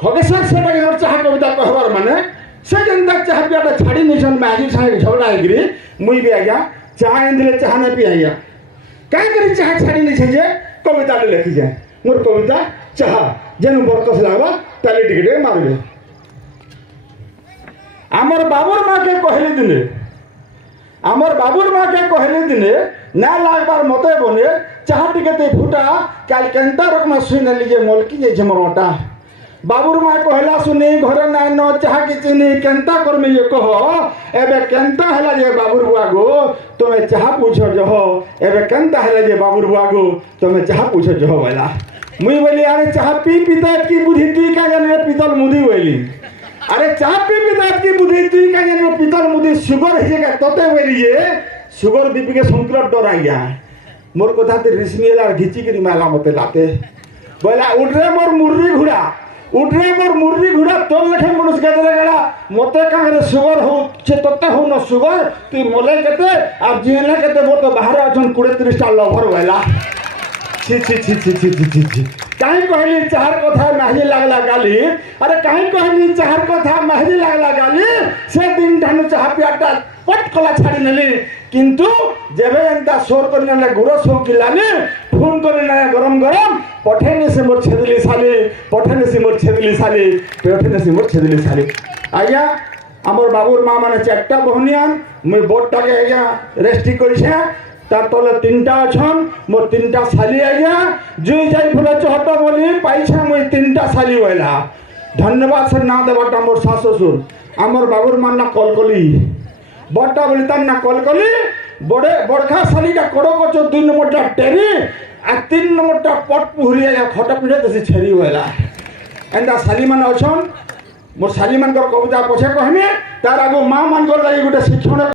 खगेश्वर से चाह कविता कहबार माने से जेनता चाह पियाटा छाड़ी नहीं मैगी सागे झगड़ा होगी मुई भी आज्ञा चाह इंदिले चाह नहीं पी आज्ञा क्या करी चाह छाड़ी नहीं जे कविता लिखी जाए मोर कविता चाह जेन बरकस लगवा ताली टिके मारे आमर बाबुर माँ के कहले दिने आमर बाबुर माँ के कहले दिने ना लागबार मते बने चाह टिके ते फुटा काल केंता रकम सुन लीजिए मोलकी जे मोटा बाबुर माँ कहला सुनी घरे ना न चाह कि चिनी केंता करमे ये कह एबे केंता हला जे बाबुर बुआ गो तुम्हें चाह पूछो जह एबे केंता हला जे बाबुर बुआ गो तुम्हें चाह पूछो जह वाला मुई बोली अरे चाह पी पीता की बुद्धि तुई का जाने पीतल मुदी बोली अरे चाह पी पीता की बुद्धि तुई का जाने पीतल मुदी सुगर है का तोते बोली ये सुगर बीपी के संकट डर आ गया मोर कथा ते रिस्मिएला घिची करी माला मते लाते बोला उठ रे मोर मुर्री घुड़ा उठे मोर मुर्री घुड़ा तोर लेखे मनुष्य के गला मते कांगरे सुगर हो से तते हो न सुगर तु मोले केते आ जिले केते मोर तो बाहर अछन 20-30 टा लवर वाला छी छी छी छी छी छी छी काहे कहली चार कथा नाही लागला गाली अरे काहे कहली चार कथा नाही लागला गाली से दिन ठानु चाह पियाटा पट कला छाड़ी नेली किंतु जेबे एंता सोर करने ले गुरो सो किलाने फोन करने गरम गरम पठेने से मोर छेदली साली पठेने से मोर छेदली साली पठेने से मोर छेदली साली आज्ञा हमर बाबुर माँ माने चारटा बहनियान मुई बोर्डटा के आज्ञा रेस्टी करिछे तार तले 3टा अछन मोर 3टा साली आज्ञा जुई जाई फुले चहटा बोली पाइछे मुई 3टा साली वाला धन्यवाद से ना देबाटा मोर सास ससुर हमर बाबुर माँ ना कॉल कली बड़टा बोली तार ना कॉल कली बड़े बड़खा साली का कड़ो को 2 नंबरटा टेरी आ 3 नंबरटा पट पुहरी आया खटा पिठे तसे छेरी वाला एंदा साली मान अछन मोर साली मान कविता पछे कहमे तार आगो माँ मान कर लागि गोटे शिक्षण